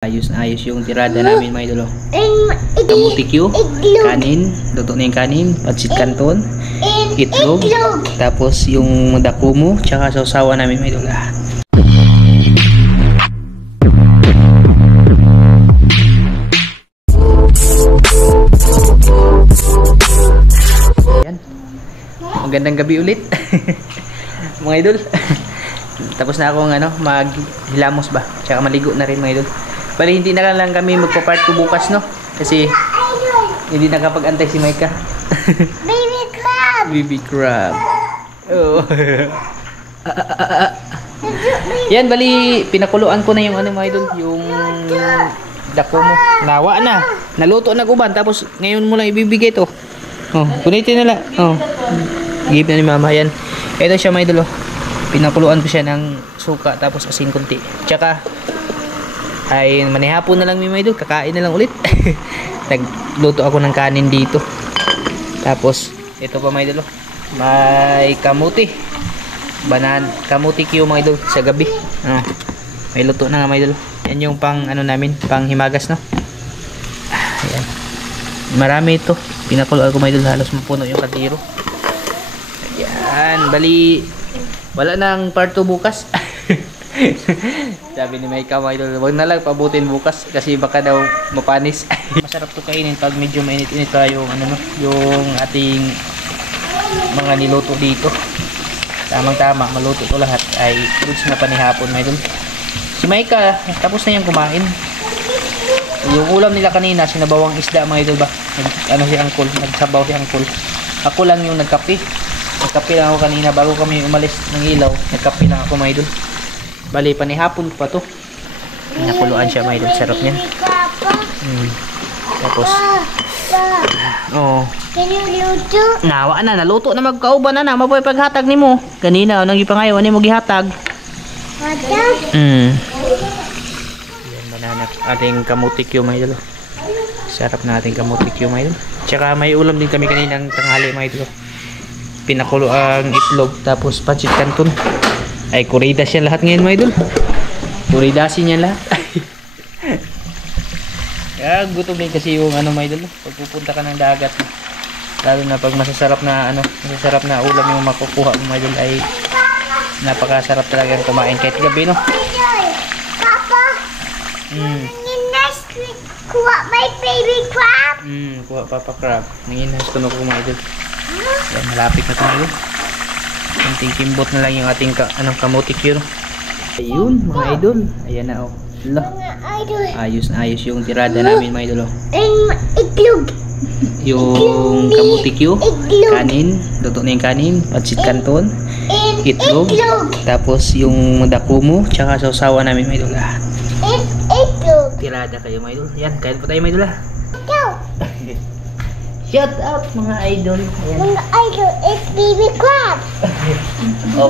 Ayos na ayos yung tirada namin mga idol. Kamuti Q, kanin, luto na yung kanin, patsit canton, itlog, tapos yung dako mo, tsaka sausawa namin mga idol. Ayan. Magandang gabi ulit mga idol. Tapos na akong maghilamos ba, tsaka maligo na rin mga idol. Bali hindi na lang kami magpa-part 2 bukas, no? Kasi hindi nakapag-antay si Micah. Baby crab! Baby crab. Oh. Yan, bali pinakuluan ko na yung mga idol, yung dako mo. Nawa na. Naluto na guban, tapos ngayon mo lang ibibigay to. Oh, punitin na lang. Oh. Give na ni mama yan. Ito siya mga idol, oh. Pinakuluan ko siya ng suka tapos asin kunti. Tsaka ay manihapon na lang mga idol, kakain na lang ulit. Nagluto ako ng kanin dito. Tapos ito pa mga idol, may kamuti. Kamuti Q mga idol sa gabi. May luto na nga mga idol. Yan yung pang namin, pang himagas, no. Ayan. Marami ito. Pinakuluan ko mga idol, halos mapuno yung katiro. Ayan, bali wala nang part 2 bukas. Sabi ni Micah mga idol, wag na lang pabutin bukas kasi baka daw mapanis. Masarap to kainin pag medyo mainit-init pa yung yung ating mga niluto dito. Tamang-tama, maluto to lahat, ay goods na panihapon mga idol. Si Micah tapos na yung kumain. Yung ulam nila kanina sinabawang isda mga idol ba. Si Uncle, nagsabaw si Uncle. Ako lang yung nagkape. Nagkape lang ako kanina bago kami umalis ng ilaw. Nagkape lang ako mga idol. Bali, panihapon pa to. Pinakuluan siya mga idol. Sarap niyan. Tapos, Can you luto? nawa na. Naluto na magkauban na. Mabuhay paghatag ni mo. Kanina, nang ipangayon, ano mo gihatag? Hatag? Yan, banana. Ating kamuti Q mga idol. Sarap na ating kamuti Q mga idol. Tsaka may ulam din kami kaninang tanghali mga idol. Pinakulo ang itlog. Tapos patsit canton. Ay, kuridas yan lahat ngayon mga idol. Kuridasin yan lahat. Kaya gutom din kasi yung mga idol. Pag pupunta ka ng dagat, lalo na pag masasarap na ulam yung makukuha mo mga idol, ay napakasarap talaga kumain kahit gabi, no? Papa! Kuha my baby crab! Kuha papa crab. Nanginas ko na mga idol. Yan, malapit na ito mga idol. Kunting kimbot na lang yung ating kamuti Q. Ayun mga idol. Ayan na, oh. Ayos na ayos yung tirada namin mga idol, oh. Itlog. Yung kamuti Q, kanin, luto na yung kanin, patsit canton, itlog, tapos yung dako mo, tsaka sausawa namin mga idol. Itlog. Tirada kayo mga idol. Yan, kain po tayo mga idol. Shout out mga idol. Ayan. Mga idol, it's baby crab.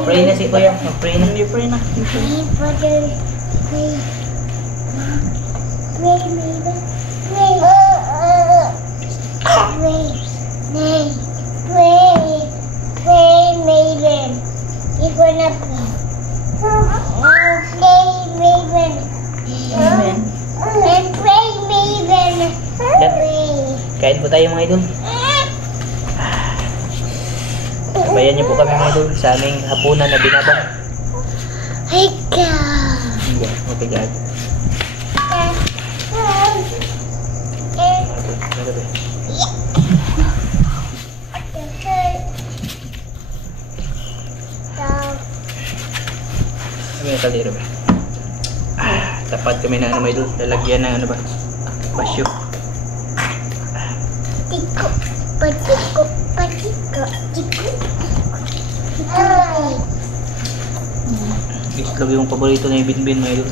Pray na si Kuya. Pray na. Pray na. Pray, brother. Pray. Pray, baby. Pray. Pray. Pray. Pray. Pray, maiden. You're gonna pray. Pray, maiden. Amen. And pray, maiden. Pray. Kain po tayo mga idol. Sabayan niyo po kami mga idol sa aming hapunan na binabang. Hey, God. Hindi, mapigad. Ano yung kaliro ba? Tapat kami na mga idol. Lalagyan ng basyo. Tiko, patiko, patiko, tiko. Islog yung paborito na yung binbin mga idol.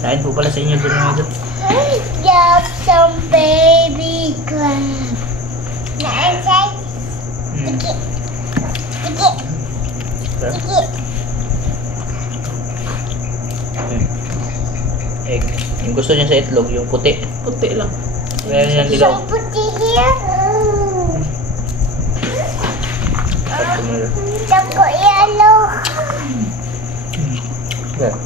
Kain po pala sa inyo dun mga idol. Got some baby crab. Naisay? Tiki. Tiki. Tiki. Egg. Yung gusto niya sa itlog, yung puti. Puti lang. Meron yung dilaw. Some puti here. Choco yellow. Yeah.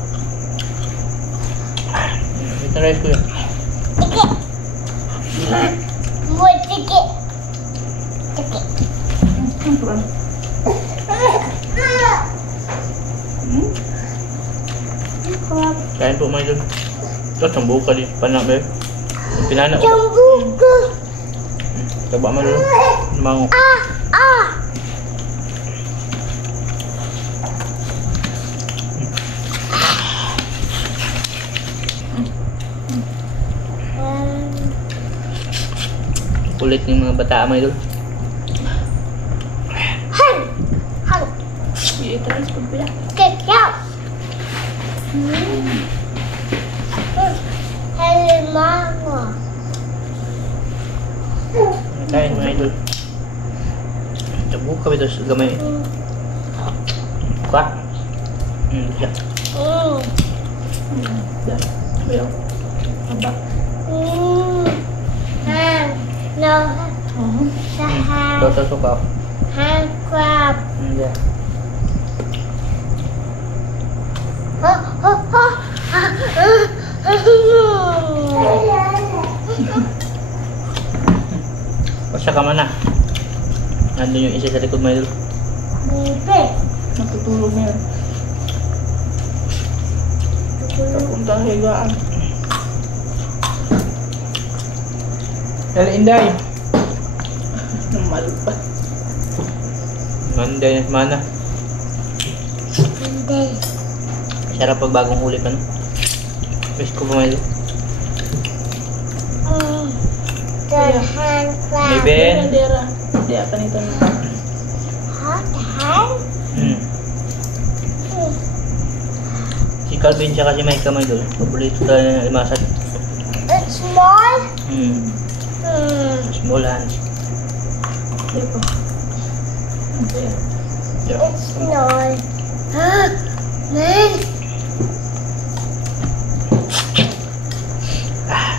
Na-rice ko yan. Sige. Buat sige. Sige. Kain po mga idol. Ito, sambu ka din. Panak ba yun? Pinana ko. Cambuka. Taba mo dulu. Mango. Ah. Kulit ng mga bata mga idol. Han. Han. I-trace ko pala. Kekau. Halimau. Kain mga idol. Sambu ka ba ito sa gamay? Kuha. Siya. Ayaw. Aba. Han. No. Sa han. Ito sa suka. Han crab. Siya. Pasya ka man na. Nandun yung isa sa likod mga idol. Bebe. Natutulog na yun. Papunta ang higaan. Dali, Inday. Namal pa. Manday na mana. Hindi. Sarap pag bagong huli pa no. Best ko pa mga idol. Han crab. May Ben. Dera. Hindi apa nito na. Han. Si Calvin siya kasi may kamay doon. Paborito talaga ng limasan. It's small. Small hands. Hindi po. Hindi. Yeah. It's small. Man.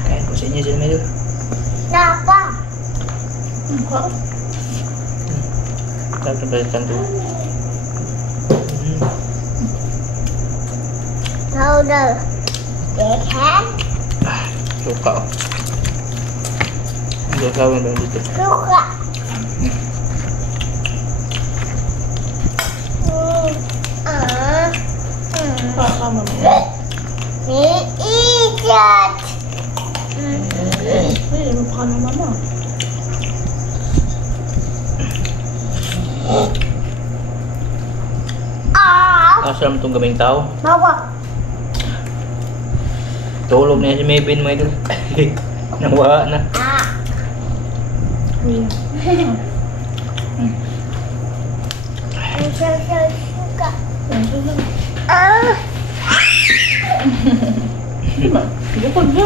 Kain ko sa inyo dyan mga idol. Napa. Mukha. Sarap na balikan to. Powder. Big hand. Suka oh. Hindi ko sabi ba dito. Suka. Baka mamaya. Iigat. Ay, mukha ng mama. Asram itong gaming tao. Bawa. Tulog na yan si Maybin mga idol. Nawa na. Uy. Suka. Ah. Bukod ba?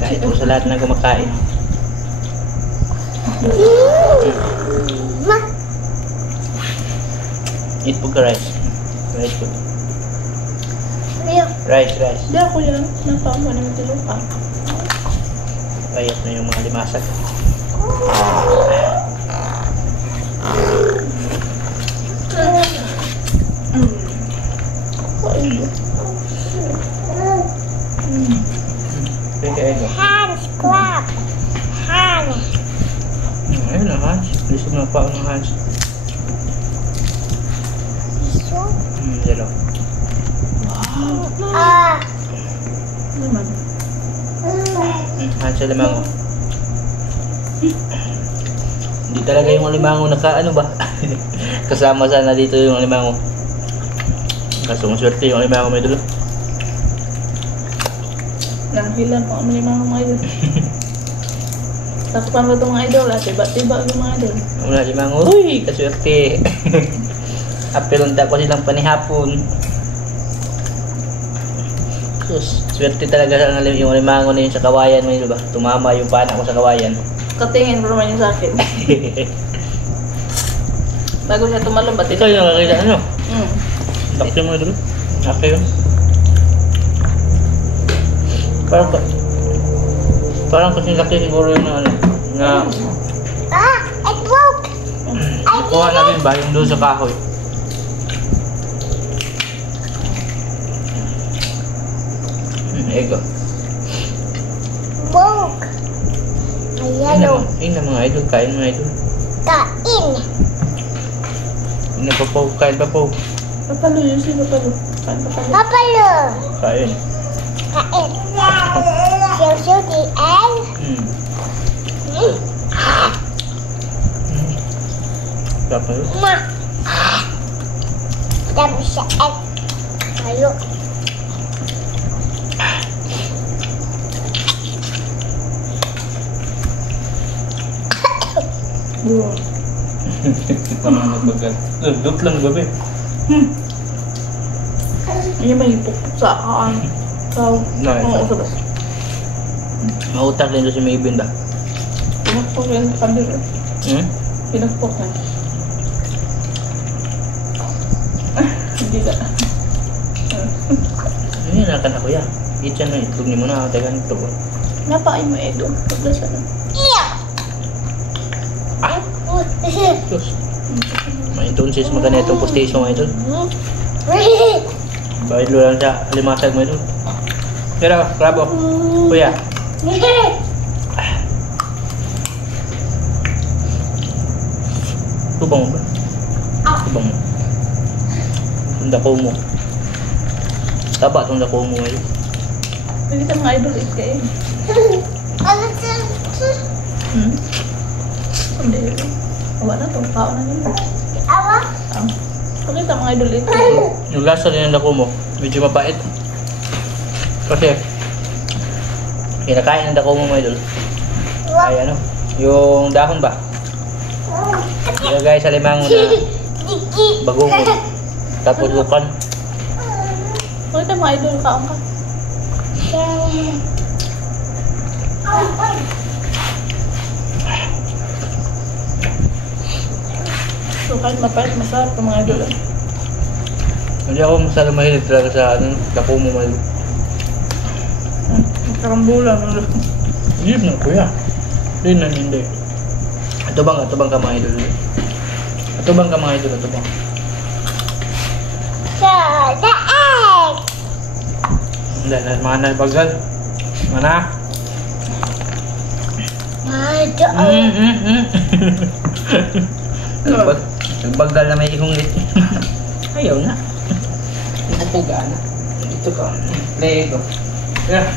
Kain po sa lahat na kumakain. Ma. Eat po ka rice. Rice po. Ayaw. Rice. Hindi ako yan. Napaan mo naman tilupa. Payat na yung mga limasak. Kain mo. Kain ko. Hands crab. Hands. Ayun na Hans. Lisod na pa ng Hans. Iso. Zero. Naman. Hans sa limango. Hindi talaga yung alimango naka ano ba? Kasama sana dito yung alimango. Kaso ang swerte yung alimango may dulo. Nanghilan po kami mga idol. Takpan ba itong mga idol? Tiba-tiba ang mga idol. Wala alimango. Uy, kaswerte. Apelunta ko silang panihapon. Sus, swerte talaga sa yung alimango na yun sa kawayan mo yun ba? Tumama yung pana ko sa kawayan. Katingin pa naman yung sa akin. Bago siya tumalon, ba't Ito yung nakakita ano? Takti mo dulu. Ake yun. Parang kasing laki siguro yun na ano. Na It broke. kuha namin ba yung doon sa kahoy. Ego. Bog. Yellow. Yun na mga idol. Kain mga idol. Kain. Yun na papaw. Kain papaw. Papalo yun si papalo. Kain papalo. Papalo. Kain. Kain. Siu-siu di egg. Dapat yun. Ma. Dami sa egg. Ayo. Wow. Tama nagbagal. Dut lang gabi. Ini may ipukpuk sa akaan. Tao. Nice. Oo, sabas. Mautak din doon si Maybin ba? Pinakpok yan sa kandir. Pinakpok na. Hindi na. Ayun, nakan ako ya. Itchan na itlog ni mo na. Teka nito ko. Napain mo eh doon. Pagdasa na. Iya. Diyos. Maintun sis magana itong postation mga idol. Bahid lo lang siya. Limasag mga idol. Pero, krabo. Kuya. Tubang mo ba? Tubang mo. Tunda ko mo. Taba tunda ko mo ngayon. Pwede ka mga idol it kayo. Hindi. Awa na to. Kao na nila. Awa. Pakita mga idol it kayo. Yung lasa din ng dako mo, medyo mapait. Kasi, kinakain ng dako mo mga idol. Ay ano, yung dahon ba? Ilagay sa limango na bagungon. Tapos lukan. Pakita mga idol kaon ka. So kahit mapait, masarap ang mga idol. Hindi ako masyado mahilig talaga sa ano, dako mo mga idol. Karambulan. Hindi na kuya. Hindi na hindi. Atubang ka mga idol. Atubang ka mga idol, atubang. So, the egg. Hindi, mana bagal. Mana? Nagbagal na may ihungit. Ayaw na. Ipupuga na. Dito ka. Lego. Yeah.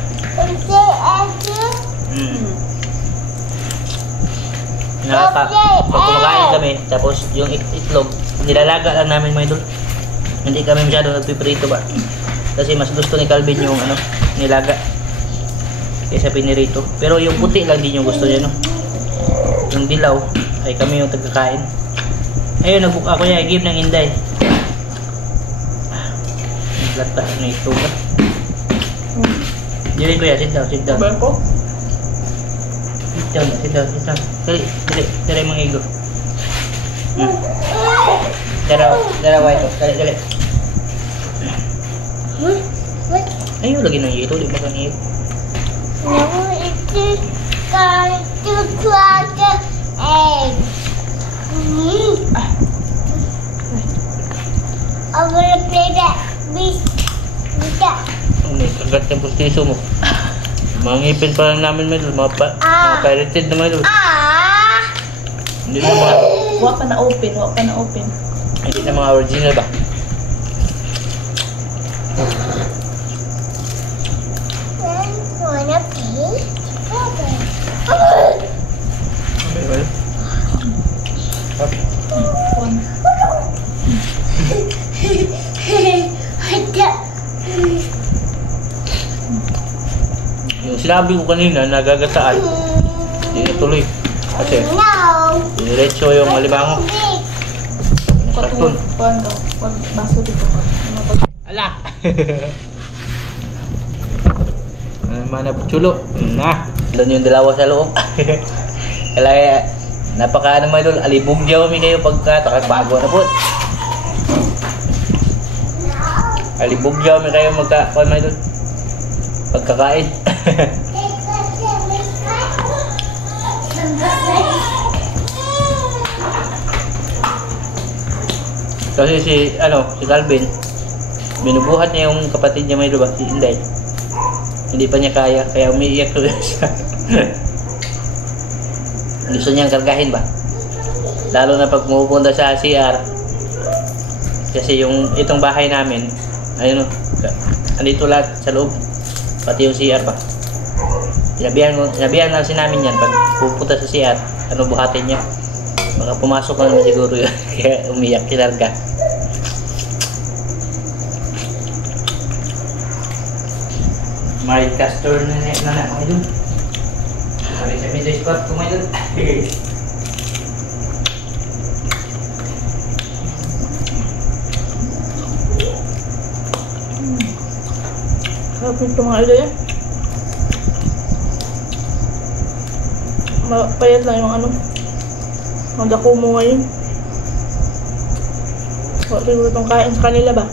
Pag kumakain kami, tapos yung itlog, nilalaga lang namin mga idol. Hindi kami masyado nagpiprito ba? Kasi mas gusto ni Calvin yung ano, nilaga kaysa pinirito. Pero yung puti lang din yung gusto niya, no? Yung dilaw, ay kami yung tagakain. Ayun, nagbuka ko niya, i-give ng Inday. Lata na ito ba? Dili kuya, sit down, sit down. Sabay ko? Sit down, sit down, sit down. Dali mga igo. Dara white, dali. Ayun, lagi ng ito, di ba kan ito? No, it is going to crack the egg. I wanna play that with that. May kagat yung pustiso mo. Mga ngipin pa lang namin medyo, mga pirated na medyo. Hindi na mga, Huwag pa na open. hindi na mga original ba? Wanna play? Okay, well. One. Yung sinabi ko kanina, nagagasaan. Hindi na tuloy. Kasi, No. diniretso yung alimango. Karton. Kuan daw. Kuan baso dito. Ala! Mana chulo. Na, doon yung dalawa sa loob. Kaya, napaka ano mga idol, alibugyaw mi kayo pagka takagbago na po. Alibugyaw mi kayo magka, mga idol, pagkakain. Kasi si Calvin, binubuhat niya yung kapatid niya may diba, si Inday. Hindi pa niya kaya, kaya umiiyak tuloy siya. Gusto niyang kargahin ba? Lalo na pag pumupunta sa CR. Kasi yung itong bahay namin, ayun o, andito lahat sa loob. Pati yung CR pa. Sinabihan na kasi namin yan, pag pupunta sa CR, ano buhatin niya. Baka pumasok na naman siguro yun. Kaya umiyak, kinarga. May castor na mga idol. Sabi sa middle spot ko mga idol. Sarap ito mga idol yan. Payat lang yung ano. Ang dako mo ngayon. Wala siguro itong kain sa kanila ba?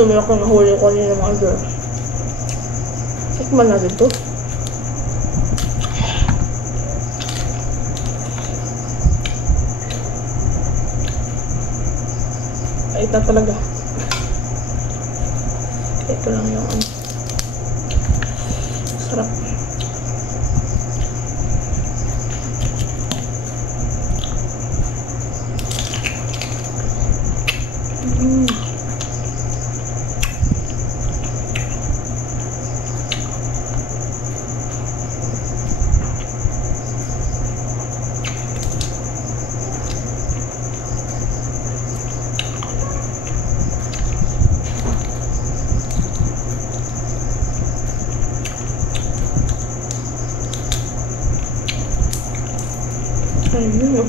May ako nahuli ko kanina mga idol. Tikman natin to. Ito talaga. Ito lang yung ano. Sarap. Ayun.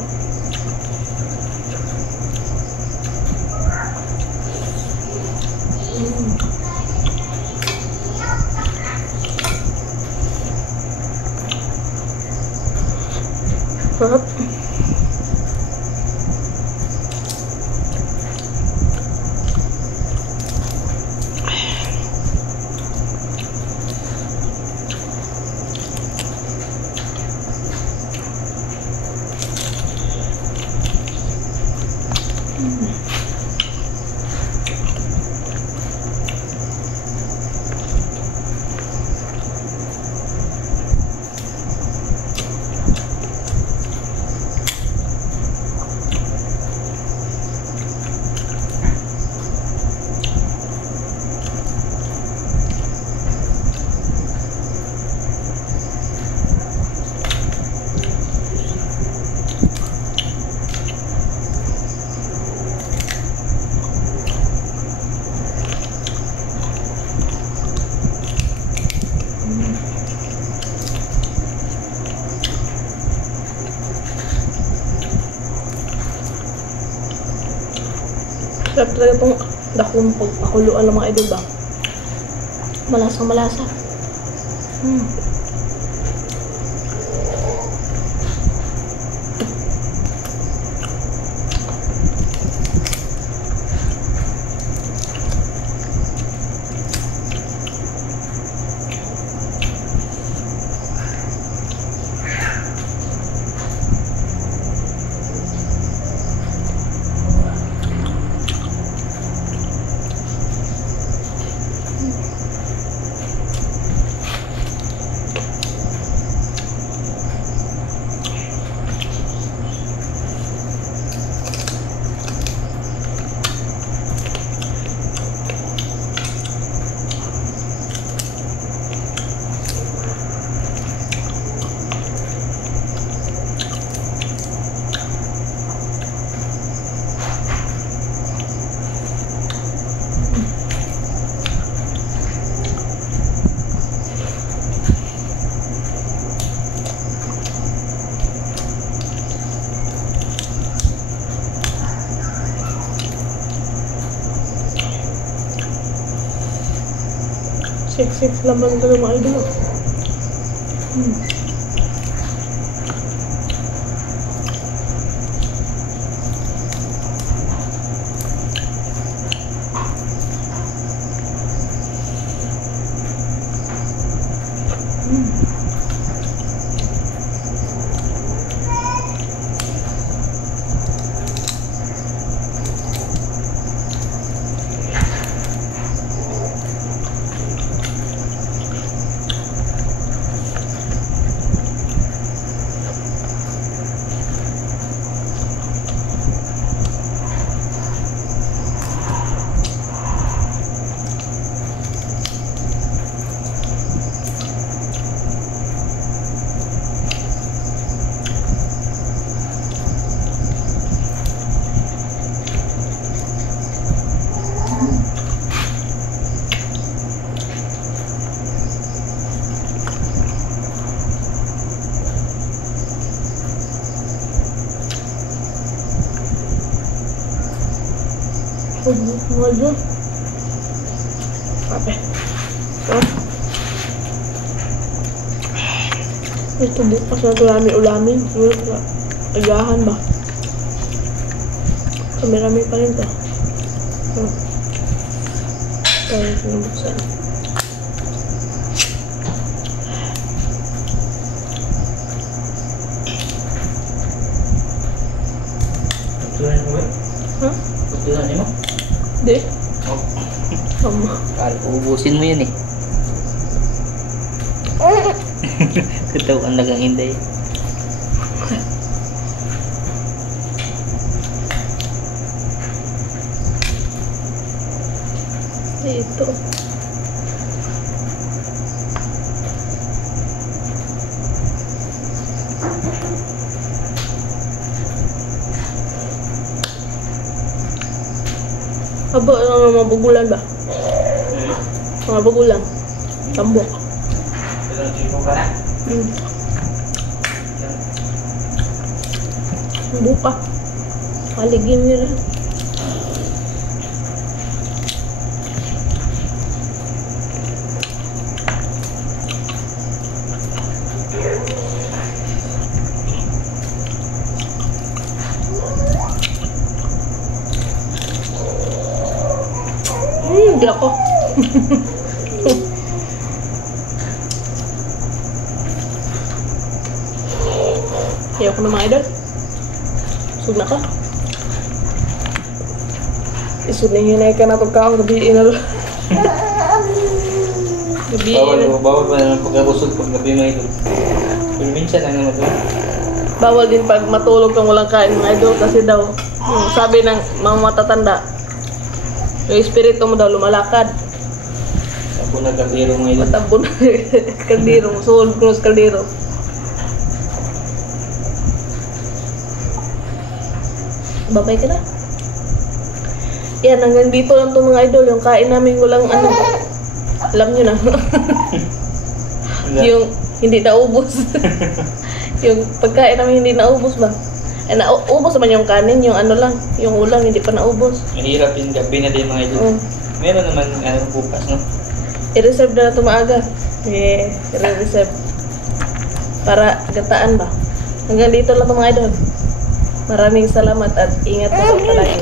Sarap. Sarap talaga itong dakong pagpakuluan ng mga idol ba? Malasang malasa. Six laman talaga mga idol. Mga dyan. Kape. So, ito bukas na ulami-ulamin. Siguro sa agahan ba? Kami-rami pa rin to. Tayo sinubuksan. Tutunan mo ba? Ha? Tutunan mo? Di? Oh. Tama. Kala ko ubusin mo yun eh. Katawan na kang hinday. Ito. Aba, mga bagulan ba? Mga bagulan. Tambok. Pero tipo ka na? Buka. Kaligin nyo rin. Hindi ako. Ayaw ko na mga idol. Sug na ka. Isud na hinay ka na pagkaon. Gabiin na lang. Bawal pa naman pagkabusog pag gabi mga idol. Pero minsan lang naman ito. Bawal din pag matulog kang walang kain mga idol. Kasi daw, sabi ng mga matatanda, yung espiritu mo daw lumalakad. Ako na kaldero mga idol. Matabon kaldero. Soul cross kaldero. Babay ka na. Yan, hanggang dito lang itong mga idol. Yung kain namin walang ano. Alam nyo na. Yung hindi naubos. Yung pagkain namin hindi naubos ba? Eh, naubos naman yung kanin. Yung ano lang. Yung ulam hindi pa naubos. Mahirap din gabi na din mga idol. Meron naman bukas, no? I-reserve na ito maaga. I-reserve. Para gataan ba? Hanggang dito lang ito mga idol. Maraming salamat at ingat po palagi.